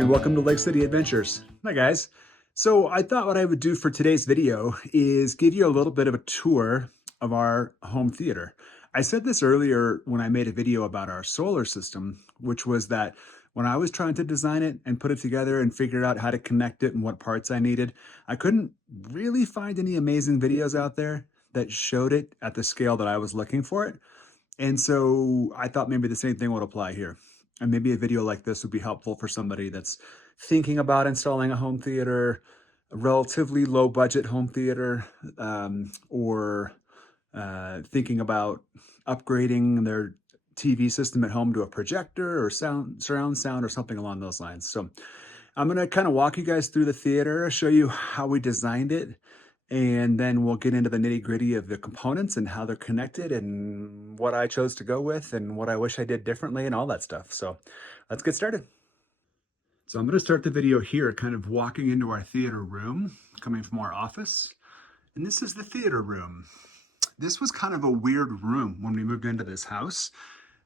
and welcome to Lake City Adventures. Hi guys. So I thought what I would do for today's video is give you a little bit of a tour of our home theater. I said this earlier when I made a video about our solar system, which was that when I was trying to design it and put it together and figure out how to connect it and what parts I needed, I couldn't really find any amazing videos out there that showed it at the scale that I was looking for it. And so I thought maybe the same thing would apply here. And maybe a video like this would be helpful for somebody that's thinking about installing a home theater, a relatively low budget home theater, or thinking about upgrading their TV system at home to a projector or surround sound or something along those lines. So I'm going to kind of walk you guys through the theater, show you how we designed it, and then we'll get into the nitty-gritty of the components and how they're connected and what I chose to go with and what I wish I did differently and all that stuff. So let's get started. So I'm going to start the video here kind of walking into our theater room, coming from our office. And this is the theater room. This was kind of a weird room when we moved into this house.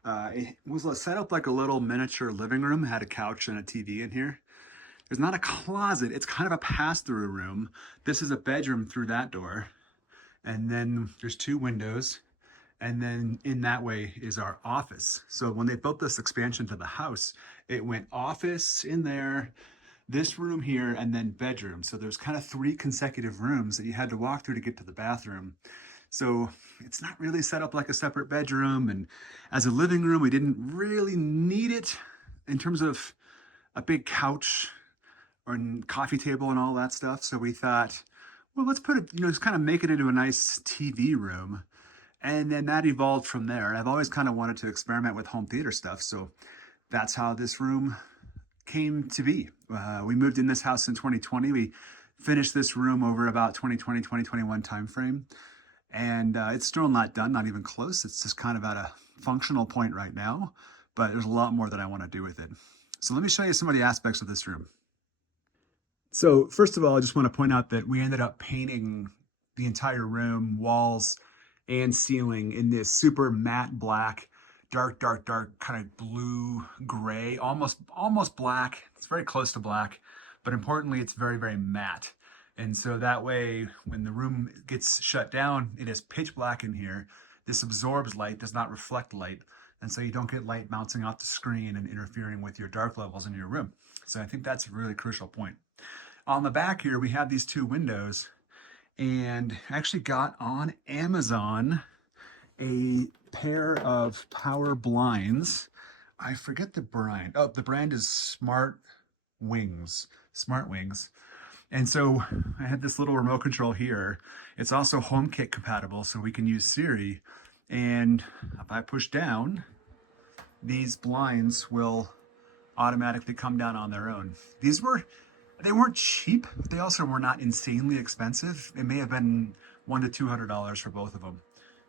It was set up like a little miniature living room. It had a couch and a TV in here. There's not a closet, it's kind of a pass-through room. This is a bedroom through that door. And then there's two windows. And then in that way is our office. So when they built this expansion to the house, it went office in there, this room here, and then bedroom. So there's kind of three consecutive rooms that you had to walk through to get to the bathroom. So it's not really set up like a separate bedroom. And as a living room, we didn't really need it in terms of a big couch or coffee table and all that stuff. So we thought, well, let's put it, just kind of make it into a nice TV room. And then that evolved from there. And I've always kind of wanted to experiment with home theater stuff. So that's how this room came to be. We moved in this house in 2020. We finished this room over about 2020, 2021 timeframe. And it's still not done, not even close. It's just kind of at a functional point right now, but there's a lot more that I want to do with it. So let me show you some of the aspects of this room. So first of all, I just want to point out that we ended up painting the entire room, walls and ceiling, in this super matte black, dark, kind of blue gray, almost black. It's very close to black, but importantly, it's very, very matte. And so that way, when the room gets shut down, it is pitch black in here. This absorbs light, does not reflect light. And so you don't get light bouncing off the screen and interfering with your dark levels in your room. So I think that's a really crucial point. On the back here, we have these two windows, and I actually got on Amazon a pair of power blinds. I forget the brand. Oh, the brand is SmartWings. And so I had this little remote control here. It's also HomeKit compatible, so we can use Siri. And if I push down, these blinds will automatically come down on their own. They weren't cheap, but they also were not insanely expensive. It may have been $100 to $200 for both of them.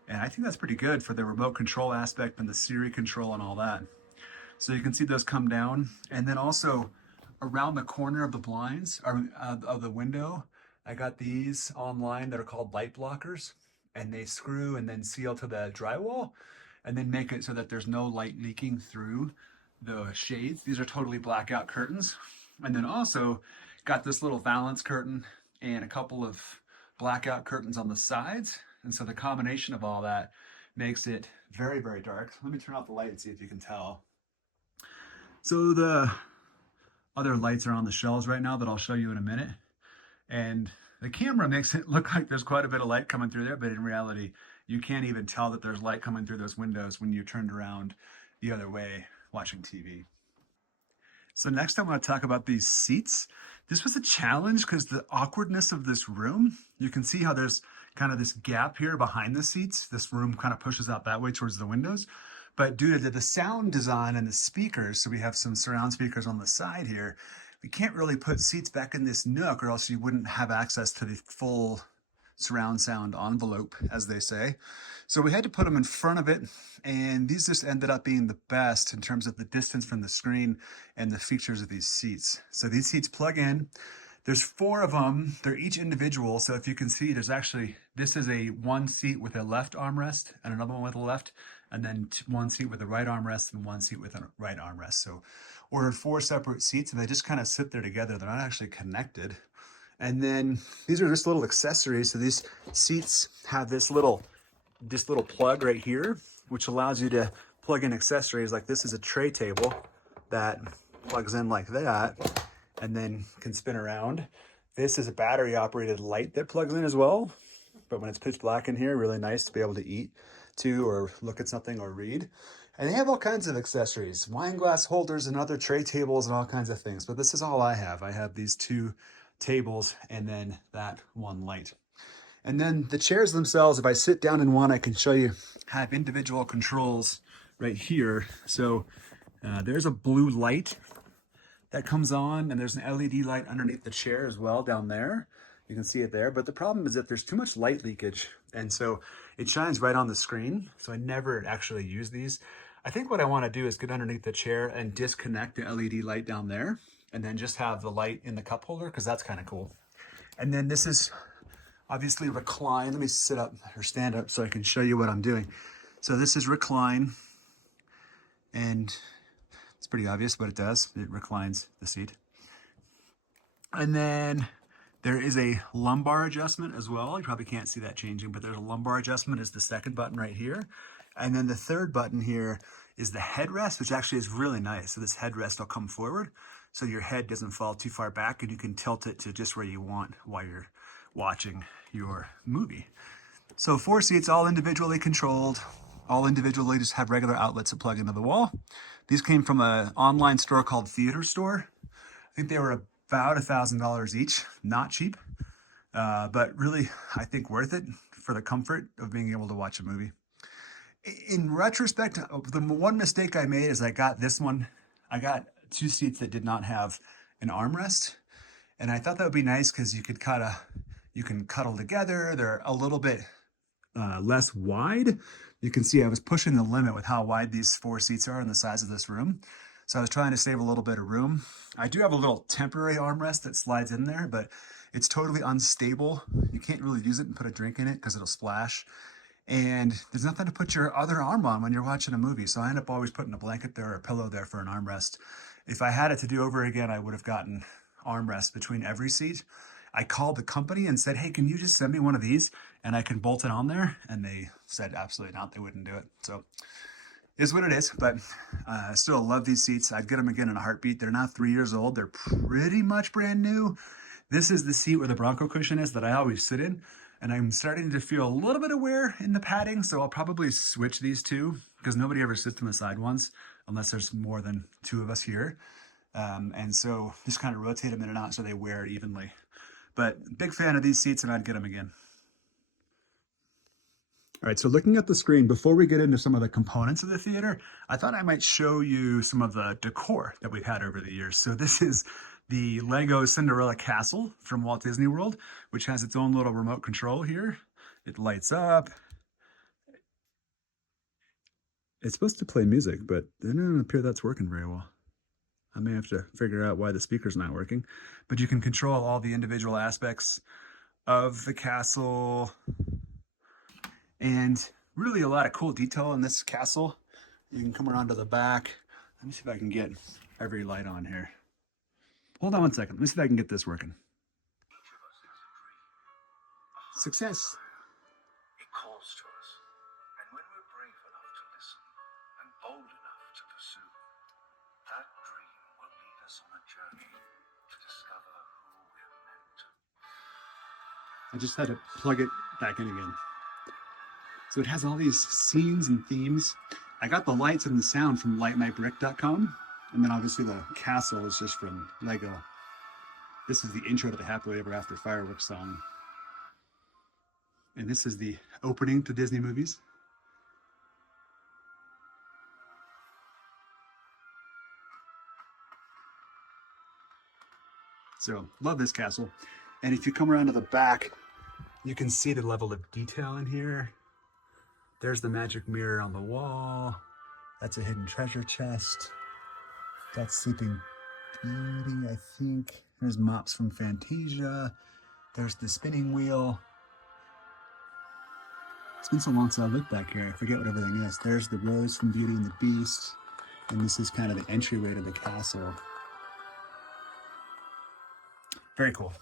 And I think that's pretty good for the remote control aspect and the Siri control and all that. So you can see those come down. And then also around the corner of the blinds, or of the window, I got these online that are called light blockers. And they screw and then seal to the drywall and then make it so that there's no light leaking through the shades. These are totally blackout curtains. And then also got this little valance curtain and a couple of blackout curtains on the sides. And so the combination of all that makes it very, very dark. Let me turn off the light and see if you can tell. So the other lights are on the shelves right now that I'll show you in a minute. And the camera makes it look like there's quite a bit of light coming through there, but in reality, you can't even tell that there's light coming through those windows when you're turned around the other way watching TV. So next I want to talk about these seats. This was a challenge because the awkwardness of this room, you can see how there's kind of this gap here behind the seats. This room kind of pushes out that way towards the windows. But due to the sound design and the speakers, so we have some surround speakers on the side here, we can't really put seats back in this nook or else you wouldn't have access to the full surround sound envelope, as they say. So we had to put them in front of it, and these just ended up being the best in terms of the distance from the screen and the features of these seats. So these seats plug in. There's 4 of them. They're each individual. So if you can see, there's actually, this is a one seat with a left armrest and another one with a left, and then one seat with a right armrest and one seat with a right armrest. So ordered 4 separate seats, and they just kind of sit there together. They're not actually connected. And then these are just little accessories. So these seats have this little plug right here, which allows you to plug in accessories. Like this is a tray table that plugs in like that and then can spin around. This is a battery operated light that plugs in as well. But when it's pitch black in here, really nice to be able to eat to or look at something or read. And they have all kinds of accessories, wine glass holders and other tray tables and all kinds of things. But this is all I have. I have these 2 tables and then that one light. And then the chairs themselves, if I sit down in one, I can show you, have individual controls right here. So there's a blue light that comes on, and there's an LED light underneath the chair as well down there. You can see it there, but the problem is that there's too much light leakage, and so it shines right on the screen, so I never actually use these. I think what I want to do is get underneath the chair and disconnect the LED light down there, and then just have the light in the cup holder, because that's kind of cool. And then this is obviously recline. Let me sit up or stand up so I can show you what I'm doing. So this is recline, and it's pretty obvious what it does. It reclines the seat. And then there is a lumbar adjustment as well. You probably can't see that changing, but there's a lumbar adjustment is the second button right here. And then the third button here is the headrest, which actually is really nice. So this headrest will come forward so your head doesn't fall too far back, and you can tilt it to just where you want while you're watching your movie. So 4 seats, all individually controlled, all individually just have regular outlets that plug into the wall. These came from an online store called Theater Store. I think they were about $1,000 each, not cheap, but really, I think worth it for the comfort of being able to watch a movie. In retrospect, the one mistake I made is I got 2 seats that did not have an armrest, and I thought that would be nice because you can cuddle together. They're a little bit less wide. You can see I was pushing the limit with how wide these 4 seats are and the size of this room. So I was trying to save a little bit of room. I do have a little temporary armrest that slides in there, but it's totally unstable. You can't really use it and put a drink in it because it'll splash. And there's nothing to put your other arm on when you're watching a movie. So I end up always putting a blanket there or a pillow there for an armrest. If I had it to do over again, I would have gotten armrests between every seat. I called the company and said, hey, can you just send me one of these and I can bolt it on there? And they said absolutely not, they wouldn't do it. So it is what it is, but I still love these seats. I'd get them again in a heartbeat. They're not 3 years old. They're pretty much brand new. This is the seat where the Bronco cushion is that I always sit in, and I'm starting to feel a little bit of wear in the padding, so I'll probably switch these 2 because nobody ever sits in the side ones unless there's more than 2 of us here. And so just kind of rotate them in and out so they wear evenly. But big fan of these seats, and I'd get them again. All right, so looking at the screen, before we get into some of the components of the theater, I thought I might show you some of the decor that we've had over the years. So this is the Lego Cinderella Castle from Walt Disney World, which has its own little remote control here. It lights up. It's supposed to play music, but it doesn't appear that's working very well. I may have to figure out why the speaker's not working. But you can control all the individual aspects of the castle. And really a lot of cool detail in this castle. You can come around to the back. Let me see if I can get every light on here. Hold on one second. Let me see if I can get this working. Success. It calls to us, and when we're brave enough to listen and bold enough to pursue, that dream will lead us on a journey to discover who we're meant to be. I just had to plug it back in again. So it has all these scenes and themes. I got the lights and the sound from lightmybrick.com. And then obviously the castle is just from Lego. This is the intro to the Happily Ever After fireworks song. And this is the opening to Disney movies. So love this castle. And if you come around to the back, you can see the level of detail in here. There's the magic mirror on the wall. That's a hidden treasure chest. That's Sleeping Beauty, I think. There's mops from Fantasia. There's the spinning wheel. It's been so long since I looked back here. I forget what everything is. There's the rose from Beauty and the Beast. And this is kind of the entryway to the castle. Very cool.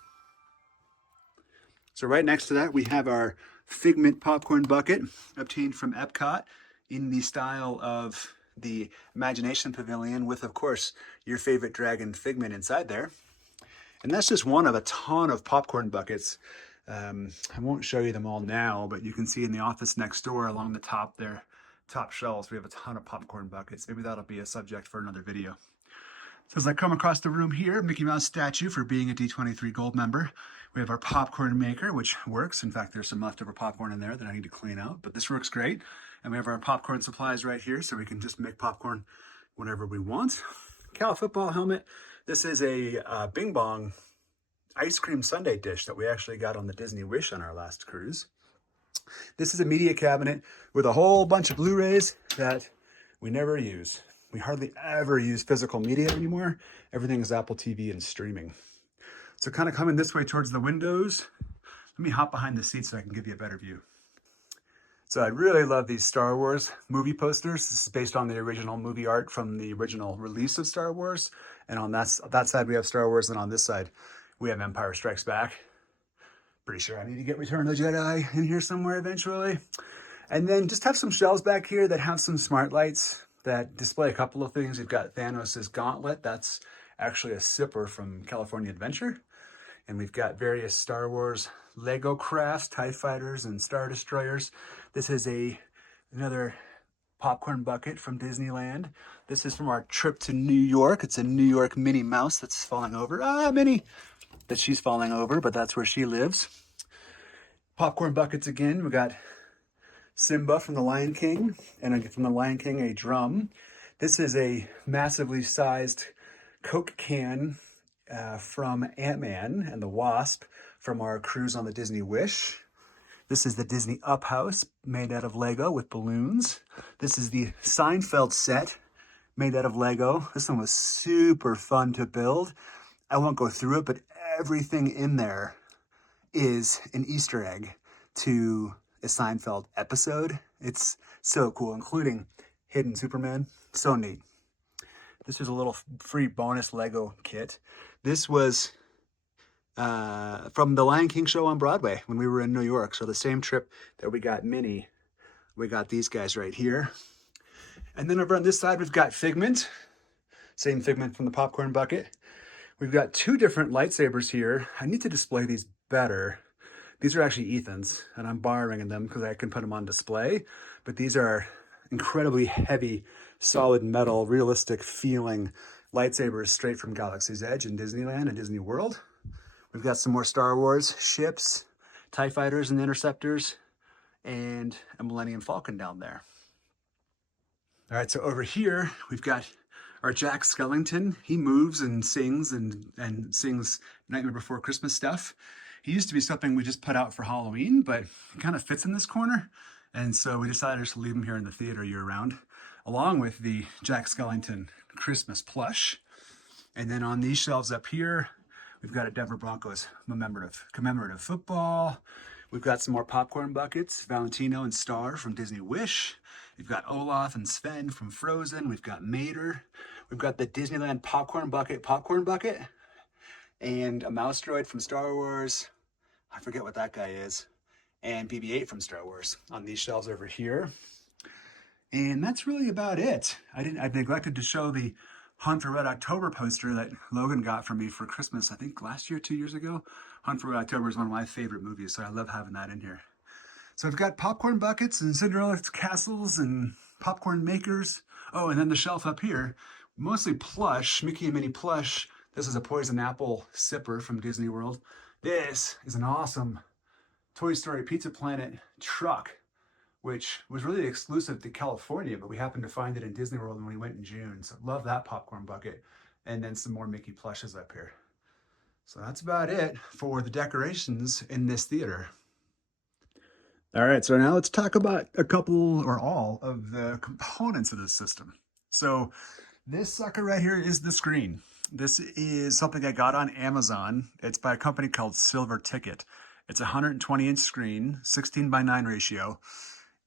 So right next to that, we have our Figment popcorn bucket, obtained from Epcot in the style of the Imagination Pavilion with, of course, your favorite dragon Figment inside there. And that's just one of a ton of popcorn buckets. I won't show you them all now, but you can see in the office next door along the top there, top shelves, we have a ton of popcorn buckets. Maybe that'll be a subject for another video. So as I come across the room here, Mickey Mouse statue for being a D23 Gold member. We have our popcorn maker, which works. In fact, there's some leftover popcorn in there that I need to clean out, but this works great. And we have our popcorn supplies right here, so we can just make popcorn whenever we want. Cal football helmet. This is a Bing Bong ice cream sundae dish that we actually got on the Disney Wish on our last cruise. This is a media cabinet with a whole bunch of Blu-rays that we never use. We hardly ever use physical media anymore. Everything is Apple TV and streaming. So kind of coming this way towards the windows. Let me hop behind the seat so I can give you a better view. So I really love these Star Wars movie posters. This is based on the original movie art from the original release of Star Wars. And on that side we have Star Wars, and on this side we have Empire Strikes Back. Pretty sure I need to get Return of the Jedi in here somewhere eventually. And then just have some shelves back here that have some smart lights that display a couple of things. We've got Thanos' gauntlet. That's actually a sipper from California Adventure. And we've got various Star Wars Lego crafts, TIE fighters, and Star Destroyers. This is another popcorn bucket from Disneyland. This is from our trip to New York. It's a New York Minnie Mouse that's falling over. Minnie! That she's falling over, but that's where she lives. Popcorn buckets again. We got Simba from The Lion King, and from The Lion King, a drum. This is a massively sized Coke can from Ant-Man and the Wasp from our cruise on the Disney Wish. This is the Disney Up House made out of Lego with balloons. This is the Seinfeld set made out of Lego. This one was super fun to build. I won't go through it, but everything in there is an Easter egg to a Seinfeld episode. It's so cool, including Hidden Superman. So neat. This is a little free bonus Lego kit. This was from the Lion King show on Broadway when we were in New York. So the same trip that we got Minnie, we got these guys right here. And then over on this side, we've got Figment. Same Figment from the popcorn bucket. We've got two different lightsabers here. I need to display these better. These are actually Ethan's, and I'm borrowing them because I can put them on display. But these are incredibly heavy, solid metal, realistic feeling lightsabers straight from Galaxy's Edge in Disneyland and Disney World. We've got some more Star Wars ships, TIE fighters and interceptors, and a Millennium Falcon down there. All right, so over here, we've got our Jack Skellington. He moves and sings and sings Nightmare Before Christmas stuff. He used to be something we just put out for Halloween, but he kind of fits in this corner. And so we decided to leave him here in the theater year round, along with the Jack Skellington Christmas plush. And then on these shelves up here, we've got a Denver Broncos commemorative football. We've got some more popcorn buckets, Valentino and Star from Disney Wish. We've got Olaf and Sven from Frozen. We've got Mater. We've got the Disneyland popcorn bucket, and a mouse droid from Star Wars. I forget what that guy is. And BB-8 from Star Wars on these shelves over here. And that's really about it. I neglected to show the Hunt for Red October poster that Logan got for me for Christmas, I think last year, 2 years ago. Hunt for Red October is one of my favorite movies, so I love having that in here. So I've got popcorn buckets and Cinderella castles and popcorn makers. Oh, and then the shelf up here, mostly plush, Mickey and Minnie plush. This is a poison apple sipper from Disney World. This is an awesome Toy Story Pizza Planet truck, which was really exclusive to California, but we happened to find it in Disney World when we went in June. So love that popcorn bucket. And then some more Mickey plushes up here. So that's about it for the decorations in this theater. All right, so now let's talk about a couple or all of the components of this system. So this sucker right here is the screen. This is something I got on Amazon. It's by a company called Silver Ticket. It's a 120-inch screen, 16:9 ratio.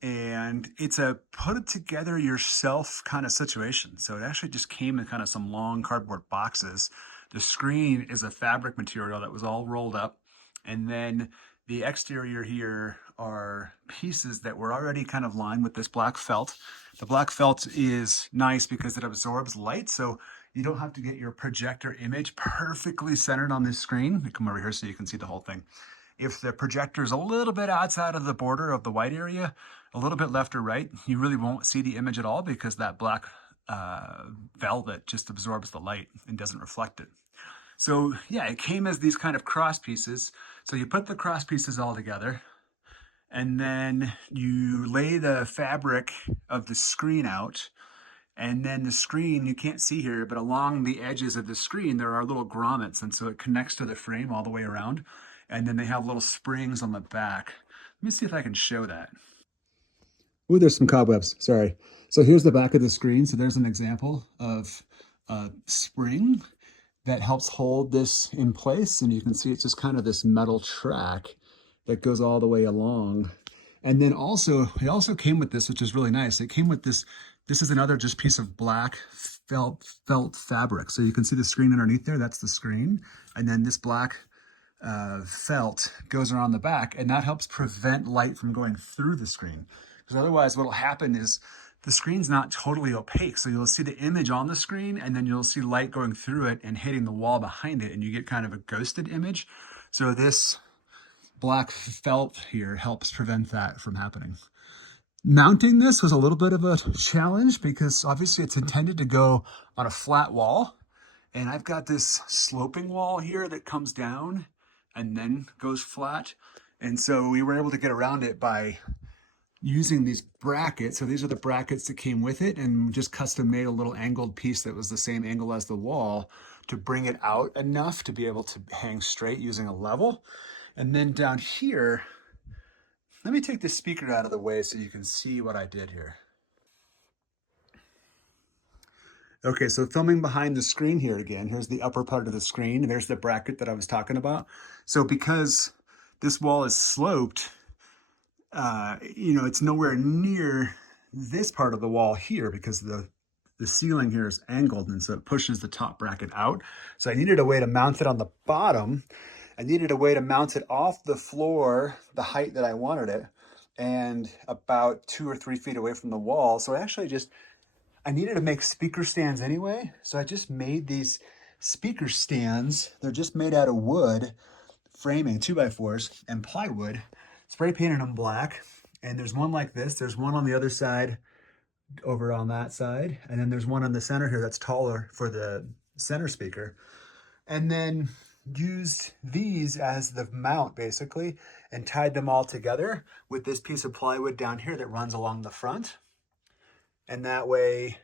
And it's a put it together yourself kind of situation. So it actually just came in kind of some long cardboard boxes. The screen is a fabric material that was all rolled up. And then the exterior here are pieces that were already kind of lined with this black felt. The black felt is nice because it absorbs light. So you don't have to get your projector image perfectly centered on this screen. Let me come over here so you can see the whole thing. If the projector is a little bit outside of the border of the white area, a little bit left or right, you really won't see the image at all because that black velvet just absorbs the light and doesn't reflect it. So yeah, it came as these kind of cross pieces. So you put the cross pieces all together and then you lay the fabric of the screen out. And then the screen, you can't see here, but along the edges of the screen, there are little grommets. And so it connects to the frame all the way around. And then they have little springs on the back. Let me see if I can show that. Oh, there's some cobwebs, sorry. So here's the back of the screen. So there's an example of a spring that helps hold this in place. And you can see it's just kind of this metal track that goes all the way along. And then also, it also came with this, which is really nice. It came with this is another just piece of black felt fabric. So you can see the screen underneath there, that's the screen. And then this black felt goes around the back, and that helps prevent light from going through the screen. Because otherwise what'll happen is the screen's not totally opaque. So you'll see the image on the screen and then you'll see light going through it and hitting the wall behind it, and you get kind of a ghosted image. So this black felt here helps prevent that from happening. Mounting this was a little bit of a challenge because obviously it's intended to go on a flat wall. And I've got this sloping wall here that comes down and then goes flat. And so we were able to get around it by using these brackets. So these are the brackets that came with it, and just custom made a little angled piece that was the same angle as the wall to bring it out enough to be able to hang straight using a level. And then down here, let me take this speaker out of the way so you can see what I did here. Okay, so filming behind the screen here again, here's the upper part of the screen. There's the bracket that I was talking about. So because this wall is sloped, it's nowhere near this part of the wall here because the ceiling here is angled, and so it pushes the top bracket out. So I needed a way to mount it on the bottom. I needed a way to mount it off the floor, the height that I wanted it, and about 2 or 3 feet away from the wall. So I needed to make speaker stands anyway. So I just made these speaker stands. They're just made out of wood, framing, 2x4s, and plywood. Spray painted them black. And there's one like this. There's one on the other side, over on that side. And then there's one on the center here that's taller for the center speaker. And then used these as the mount basically, and tied them all together with this piece of plywood down here that runs along the front. And that way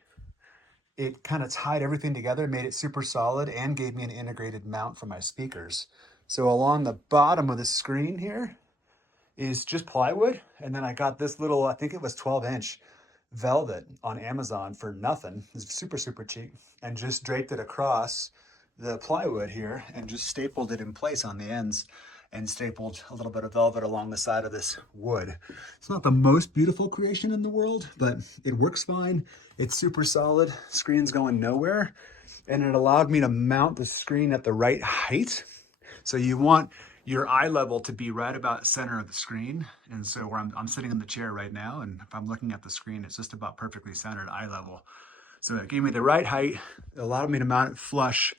it kind of tied everything together, made it super solid, and gave me an integrated mount for my speakers. So along the bottom of the screen here is just plywood. And then I got this little, I think it was 12-inch velvet on Amazon for nothing. It's super, super cheap. And just draped it across the plywood here and just stapled it in place on the ends, and stapled a little bit of velvet along the side of this wood. It's not the most beautiful creation in the world, but it works fine. It's super solid. Screen's going nowhere. And it allowed me to mount the screen at the right height. So you want your eye level to be right about center of the screen. And so where I'm sitting in the chair right now, and if I'm looking at the screen, it's just about perfectly centered eye level. So it gave me the right height, it allowed me to mount it flush,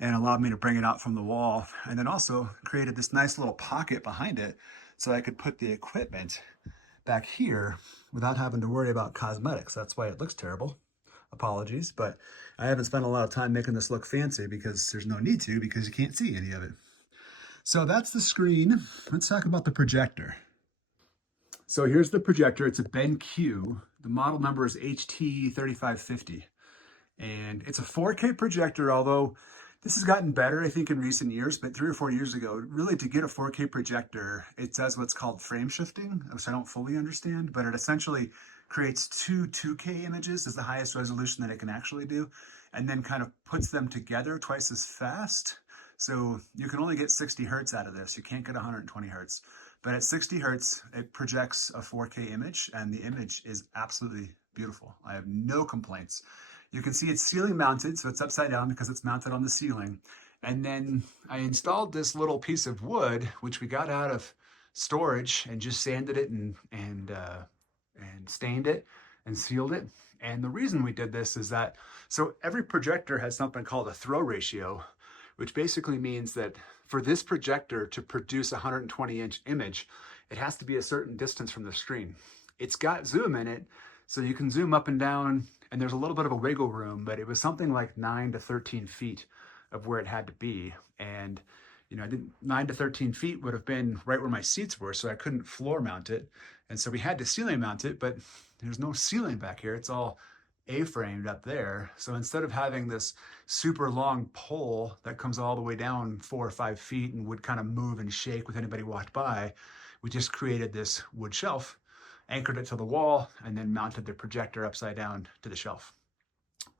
and allowed me to bring it out from the wall. And then also created this nice little pocket behind it so I could put the equipment back here without having to worry about cosmetics. That's why it looks terrible. Apologies, but I haven't spent a lot of time making this look fancy because there's no need to, because you can't see any of it. So that's the screen. Let's talk about the projector. So here's the projector. It's a BenQ. The model number is HT3550. And it's a 4K projector, although this has gotten better, I think, in recent years, but 3 or 4 years ago, really to get a 4K projector, it does what's called frame shifting, which I don't fully understand, but it essentially creates two 2K images as the highest resolution that it can actually do, and then kind of puts them together twice as fast. So you can only get 60 hertz out of this. You can't get 120 hertz. But at 60 hertz, it projects a 4K image, and the image is absolutely beautiful. I have no complaints. You can see it's ceiling mounted, so it's upside down because it's mounted on the ceiling. And then I installed this little piece of wood, which we got out of storage, and just sanded it and stained it and sealed it. And the reason we did this is that, so every projector has something called a throw ratio, which basically means that for this projector to produce a 120-inch image, it has to be a certain distance from the screen. It's got zoom in it, so you can zoom up and down, and there's a little bit of a wiggle room, but it was something like 9 to 13 feet of where it had to be. And you know, 9 to 13 feet would have been right where my seats were, so I couldn't floor mount it. And so we had to ceiling mount it, but there's no ceiling back here. It's all A-framed up there. So instead of having this super long pole that comes all the way down 4 or 5 feet and would kind of move and shake with anybody walked by, we just created this wood shelf, anchored it to the wall, and then mounted the projector upside down to the shelf.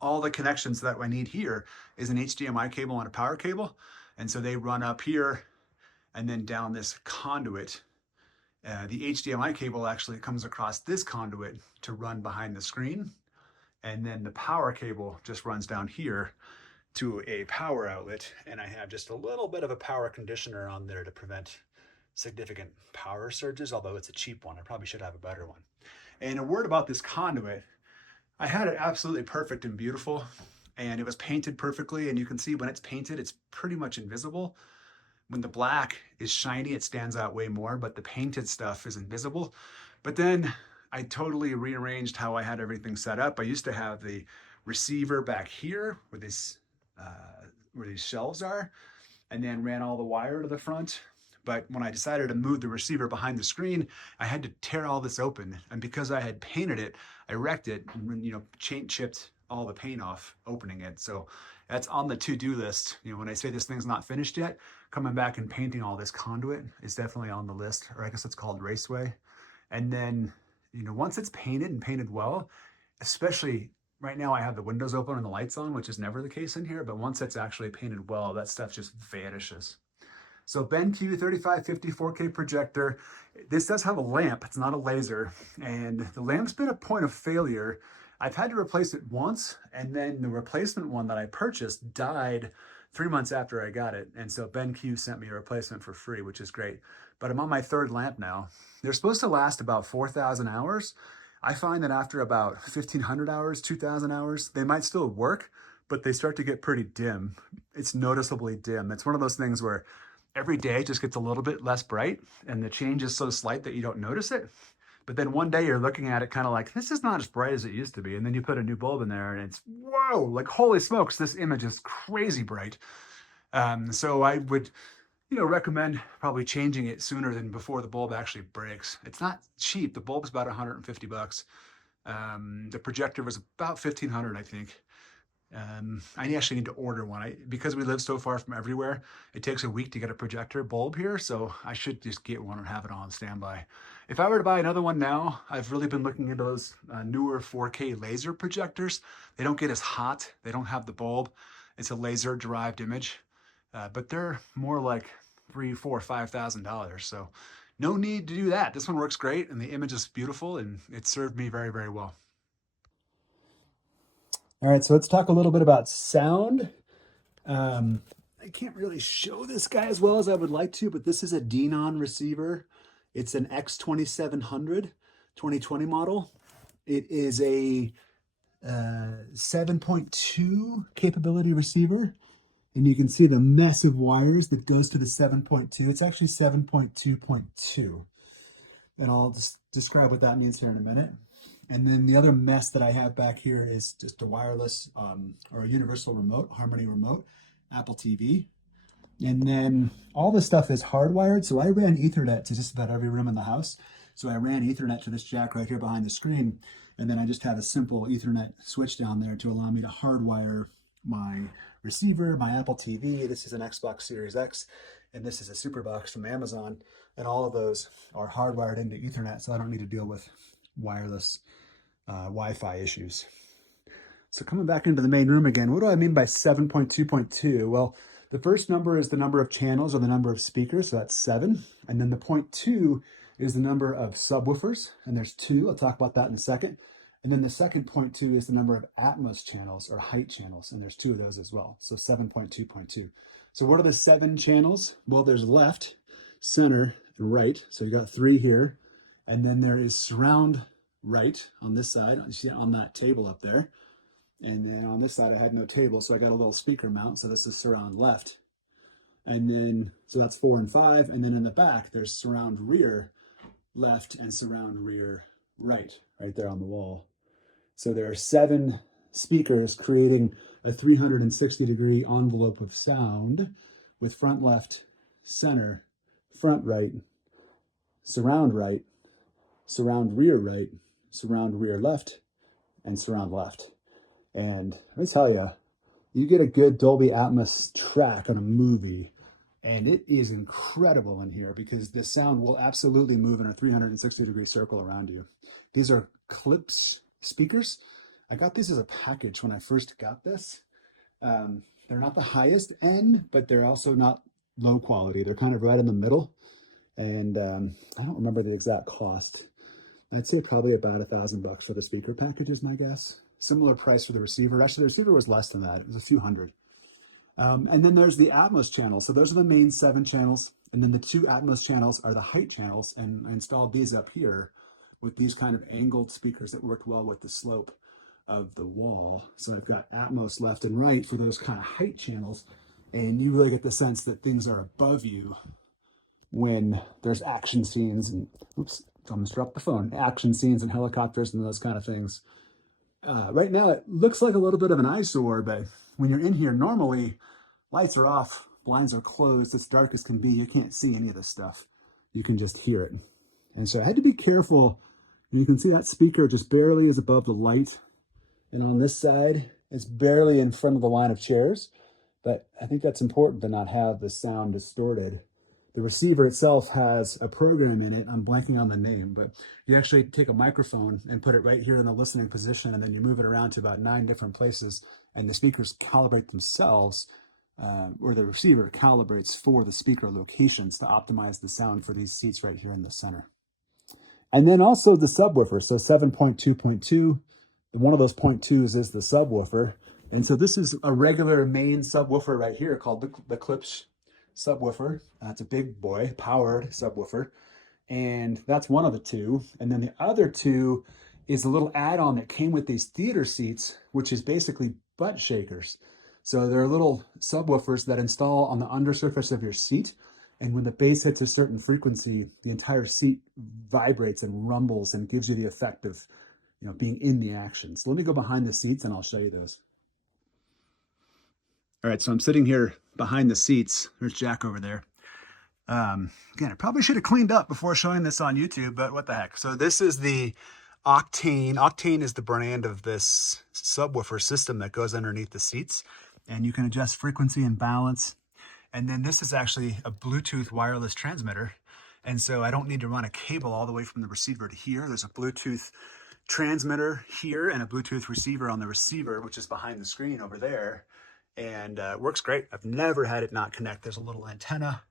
All the connections that I need here is an HDMI cable and a power cable. And so they run up here and then down this conduit. The HDMI cable actually comes across this conduit to run behind the screen. And then the power cable just runs down here to a power outlet. And I have just a little bit of a power conditioner on there to prevent significant power surges, although it's a cheap one. I probably should have a better one. And a word about this conduit. I had it absolutely perfect and beautiful, and it was painted perfectly. And you can see when it's painted, it's pretty much invisible. When the black is shiny, it stands out way more, but the painted stuff is invisible. But then I totally rearranged how I had everything set up. I used to have the receiver back here where these shelves are, and then ran all the wire to the front. But when I decided to move the receiver behind the screen, I had to tear all this open. And because I had painted it, I wrecked it and, you know, chipped all the paint off opening it. So that's on the to-do list. You know, when I say this thing's not finished yet, coming back and painting all this conduit is definitely on the list, or I guess it's called Raceway. And then, you know, once it's painted and painted well, especially right now I have the windows open and the lights on, which is never the case in here, but once it's actually painted well, that stuff just vanishes. So BenQ 3550 4K projector. This does have a lamp, it's not a laser, and the lamp's been a point of failure. I've had to replace it once, and then the replacement one that I purchased died 3 months after I got it. And so BenQ sent me a replacement for free, which is great. But I'm on my third lamp now. They're supposed to last about 4,000 hours. I find that after about 1,500 hours, 2,000 hours, they might still work, but they start to get pretty dim. It's noticeably dim. It's one of those things where every day it just gets a little bit less bright, and the change is so slight that you don't notice it. But then one day you're looking at it kind of like, this is not as bright as it used to be. And then you put a new bulb in there and it's, whoa, like holy smokes, this image is crazy bright. So I would, you know, recommend probably changing it sooner than before the bulb actually breaks. It's not cheap. The bulb's about 150 bucks. The projector was about 1,500, I think. I actually need to order one. Because we live so far from everywhere, it takes a week to get a projector bulb here, so I should just get one and have it on standby. If I were to buy another one now, I've really been looking into those newer 4K laser projectors. They don't get as hot. They don't have the bulb. It's a laser derived image, but they're more like $3,000, $4,000, $5,000. So no need to do that. This one works great, and the image is beautiful, and it served me very, very well. All right, so let's talk a little bit about sound. I can't really show this guy as well as I would like to, but this is a Denon receiver. It's an X2700 2020 model. It is a 7.2 capability receiver, and you can see the massive wires that goes to the 7.2. It's actually 7.2.2, and I'll just describe what that means here in a minute. And then the other mess that I have back here is just a wireless or a universal remote, Harmony remote, Apple TV. And then all this stuff is hardwired. So I ran Ethernet to just about every room in the house. So I ran Ethernet to this jack right here behind the screen. And then I just have a simple Ethernet switch down there to allow me to hardwire my receiver, my Apple TV. This is an Xbox Series X, and this is a Superbox from Amazon. And all of those are hardwired into Ethernet, so I don't need to deal with wireless Wi-Fi issues. So coming back into the main room again, what do I mean by 7.2.2? Well, The first number is the number of channels or the number of speakers, so that's 7. And then the 0.2 is the number of subwoofers, and there's 2. I'll talk about that in a second. And then the second 0.2 is the number of Atmos channels or height channels, and there's 2 of those as well. So 7.2.2. So what are the 7 channels? Well, there's left, center, and right. So you got 3 here. And then there is surround right on this side. You see it on that table up there. And then on this side, I had no table, so I got a little speaker mount. So this is surround left. And then, so that's 4 and 5. And then in the back, there's surround rear left and surround rear right there on the wall. So there are 7 speakers creating a 360-degree envelope of sound with front left, center, front right, surround rear left, and surround left. And let me tell you, you get a good Dolby Atmos track on a movie, and it is incredible in here because the sound will absolutely move in a 360-degree circle around you. These are Klipsch speakers. I got these as a package when I first got this. They're not the highest end, but they're also not low quality. They're kind of right in the middle. And I don't remember the exact cost. I'd say probably about $1,000 for the speaker package is my guess. Similar price for the receiver. Actually, the receiver was less than that. It was a few hundred. And then there's the Atmos channels. So those are the main 7 channels. And then the 2 Atmos channels are the height channels. And I installed these up here with these kind of angled speakers that worked well with the slope of the wall. So I've got Atmos left and right for those kind of height channels. And you really get the sense that things are above you when there's action scenes and, oops, almost dropped the phone, action scenes and helicopters and those kind of things. Right now, it looks like a little bit of an eyesore, but when you're in here, normally lights are off, blinds are closed, it's dark as can be. You can't see any of this stuff. You can just hear it. And so I had to be careful. You can see that speaker just barely is above the light. And on this side, it's barely in front of the line of chairs. But I think that's important to not have the sound distorted. The receiver itself has a program in it. I'm blanking on the name, but you actually take a microphone and put it right here in the listening position, and then you move it around to about 9 different places, and the speakers calibrate themselves, or the receiver calibrates for the speaker locations to optimize the sound for these seats right here in the center. And then also the subwoofer. So 7.2.2, one of those 0.2s is the subwoofer. And so this is a regular main subwoofer right here called the Klipsch subwoofer. It's a big boy, powered subwoofer. And that's one of the 2. And then the other 2 is a little add-on that came with these theater seats, which is basically butt shakers. So they're little subwoofers that install on the undersurface of your seat. And when the bass hits a certain frequency, the entire seat vibrates and rumbles and gives you the effect of, being in the action. So let me go behind the seats and I'll show you those. All right, so I'm sitting here behind the seats. There's Jack over there. Again, I probably should have cleaned up before showing this on YouTube, but what the heck. So this is the Octane. Octane is the brand of this subwoofer system that goes underneath the seats. And you can adjust frequency and balance. And then this is actually a Bluetooth wireless transmitter. And so I don't need to run a cable all the way from the receiver to here. There's a Bluetooth transmitter here and a Bluetooth receiver on the receiver, which is behind the screen over there. And it works great. I've never had it not connect. There's a little antenna.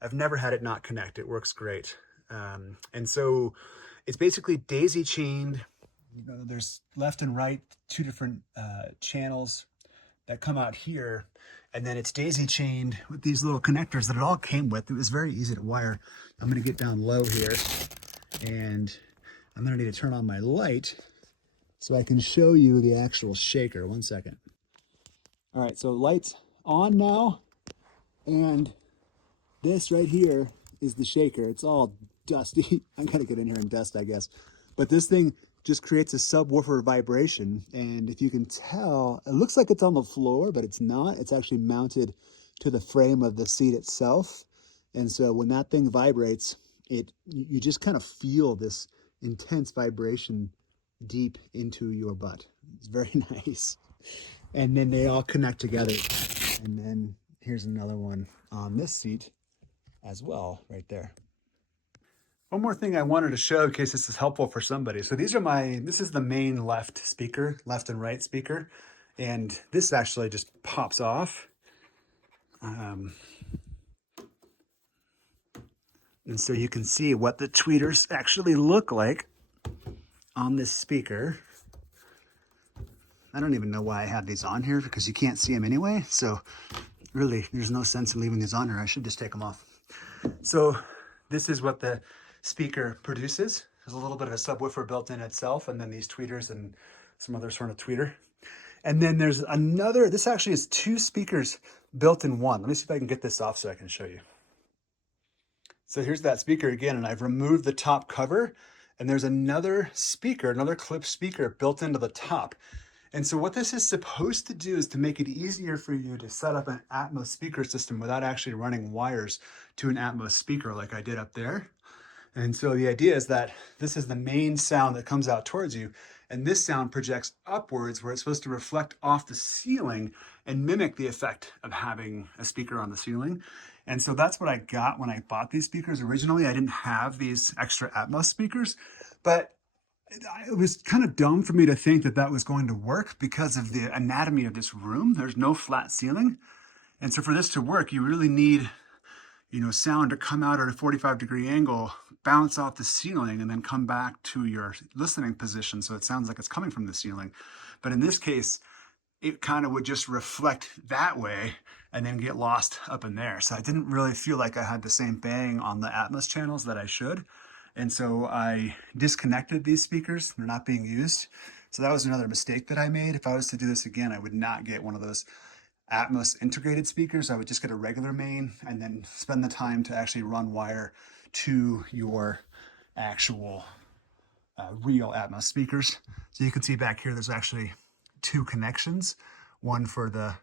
I've never had it not connect. It works great. And so it's basically daisy chained. There's left and right, 2 different channels that come out here. And then it's daisy chained with these little connectors that it all came with. It was very easy to wire. I'm going to get down low here and I'm going to need to turn on my light so I can show you the actual shaker. 1 second. All right, so light's on now, and this right here is the shaker. It's all dusty. I gotta get in here and dust, I guess. But this thing just creates a subwoofer vibration, and if you can tell, it looks like it's on the floor, but it's not. It's actually mounted to the frame of the seat itself. And so when that thing vibrates, you just kind of feel this intense vibration deep into your butt. It's very nice. And then they all connect together. And then here's another one on this seat as well, right there. One more thing I wanted to show in case this is helpful for somebody. So this is the main left speaker, left and right speaker. And this actually just pops off. And so you can see what the tweeters actually look like on this speaker. I don't even know why I have these on here because you can't see them anyway. So really, there's no sense in leaving these on here. I should just take them off. So this is what the speaker produces. There's a little bit of a subwoofer built in itself, and then these tweeters and some other sort of tweeter. And then there's another, this actually is two speakers built in one. Let me see if I can get this off so I can show you. So here's that speaker again, and I've removed the top cover, and there's another speaker, another Klipsch speaker built into the top. And so what this is supposed to do is to make it easier for you to set up an Atmos speaker system without actually running wires to an Atmos speaker like I did up there. And so the idea is that this is the main sound that comes out towards you, and this sound projects upwards where it's supposed to reflect off the ceiling and mimic the effect of having a speaker on the ceiling. And so that's what I got when I bought these speakers. Originally, I didn't have these extra Atmos speakers, but it was kind of dumb for me to think that that was going to work because of the anatomy of this room. There's no flat ceiling. And so for this to work, you really need, sound to come out at a 45-degree angle, bounce off the ceiling, and then come back to your listening position so it sounds like it's coming from the ceiling. But in this case, it kind of would just reflect that way and then get lost up in there. So I didn't really feel like I had the same bang on the Atmos channels that I should. And so I disconnected these speakers. They're not being used. So that was another mistake that I made. If I was to do this again, I would not get one of those Atmos integrated speakers. I would just get a regular main and then spend the time to actually run wire to your actual real Atmos speakers. So you can see back here, there's actually two connections, one for the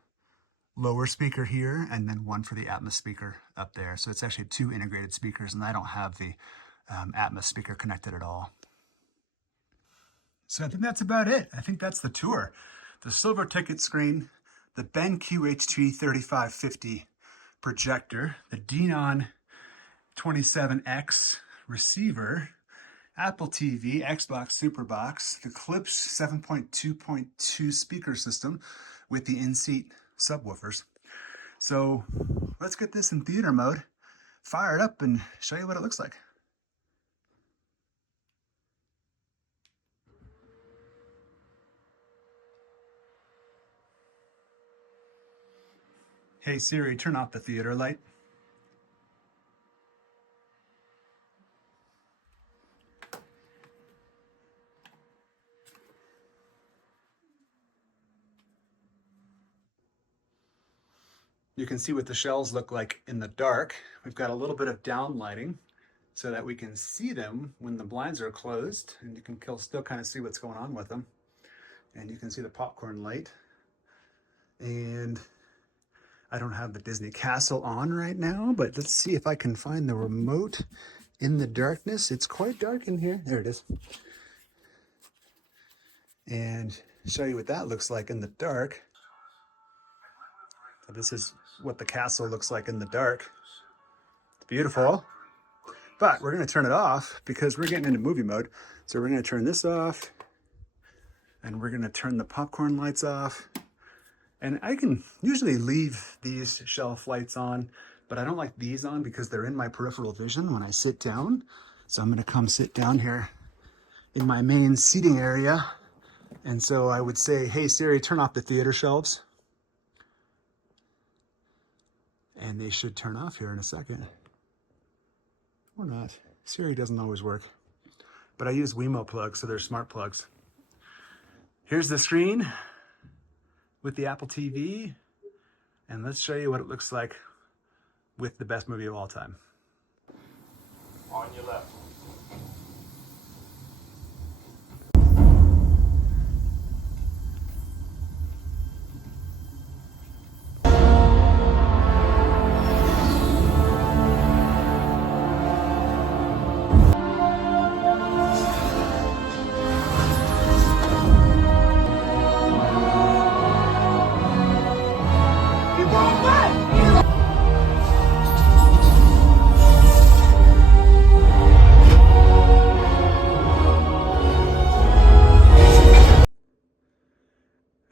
lower speaker here and then one for the Atmos speaker up there. So it's actually two integrated speakers, and I don't have the Atmos speaker connected at all. So I think that's about it. I think that's the tour. The silver ticket screen, the BenQ HT3550 projector, the Denon 27X receiver, Apple TV, Xbox Superbox, the Klipsch 7.2.2 speaker system with the in-seat subwoofers. So let's get this in theater mode, fire it up, and show you what it looks like. Hey Siri, turn off the theater light. You can see what the shells look like in the dark. We've got a little bit of down lighting so that we can see them when the blinds are closed, and you can still kind of see what's going on with them. And you can see the popcorn light. And I don't have the Disney Castle on right now, but let's see if I can find the remote in the darkness. It's quite dark in here. There it is. And show you what that looks like in the dark. So this is what the castle looks like in the dark. It's beautiful. But we're going to turn it off because we're getting into movie mode. So we're going to turn this off, and we're going to turn the popcorn lights off. And I can usually leave these shelf lights on, but I don't like these on because they're in my peripheral vision when I sit down. So I'm going to come sit down here in my main seating area. And so I would say, hey Siri, turn off the theater shelves. And they should turn off here in a second. Or not. Siri doesn't always work. But I use Wemo plugs, so they're smart plugs. Here's the screen with the Apple TV, and let's show you what it looks like with the best movie of all time. On your left.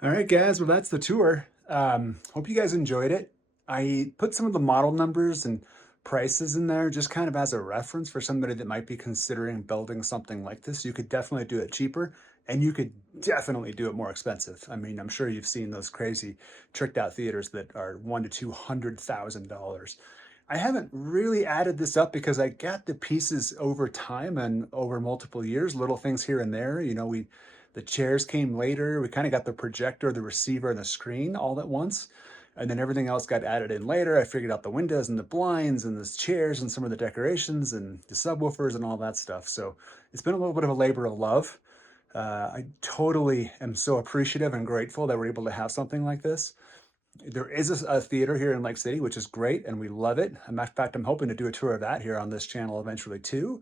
All right, guys, well, that's the tour. Hope you guys enjoyed it. I put some of the model numbers and prices in there just kind of as a reference for somebody that might be considering building something like this. You could definitely do it cheaper, and you could definitely do it more expensive. I mean, I'm sure you've seen those crazy tricked out theaters that are $100,000 to $200,000. I haven't really added this up because I got the pieces over time and over multiple years, little things here and there. You know, the chairs came later. We kind of got the projector, the receiver, and the screen all at once. And then everything else got added in later. I figured out the windows and the blinds and the chairs and some of the decorations and the subwoofers and all that stuff. So it's been a little bit of a labor of love. I totally am so appreciative and grateful that we're able to have something like this. There is a theater here in Lake City, which is great, and we love it. In fact, I'm hoping to do a tour of that here on this channel eventually too.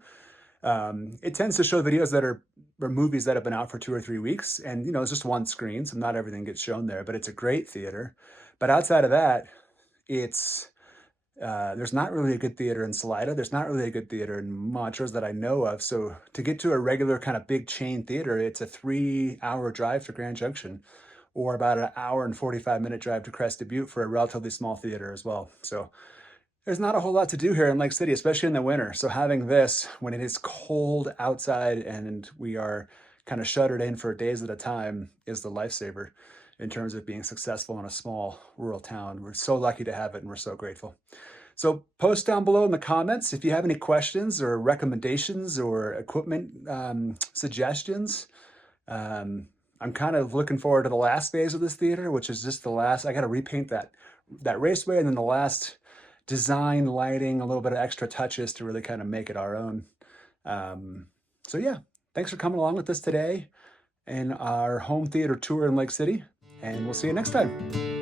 It tends to show videos that are or movies that have been out for 2 or 3 weeks, and you know, it's just one screen, so not everything gets shown there, but it's a great theater. But outside of that, it's there's not really a good theater in Salida. There's not really a good theater in Montrose that I know of. So to get to a regular kind of big chain theater, it's a 3-hour drive to Grand Junction, or about an hour and 45-minute drive to Crested Butte for a relatively small theater as well. So there's not a whole lot to do here in Lake City, especially in the winter. So having this when it is cold outside and we are kind of shuttered in for days at a time is the lifesaver in terms of being successful in a small rural town. We're so lucky to have it, and we're so grateful. So post down below in the comments if you have any questions or recommendations or equipment suggestions. I'm kind of looking forward to the last phase of this theater, which is just the last. I got to repaint that Raceway, and then the last design, lighting, a little bit of extra touches to really kind of make it our own. So yeah, thanks for coming along with us today in our home theater tour in Lake City, and we'll see you next time.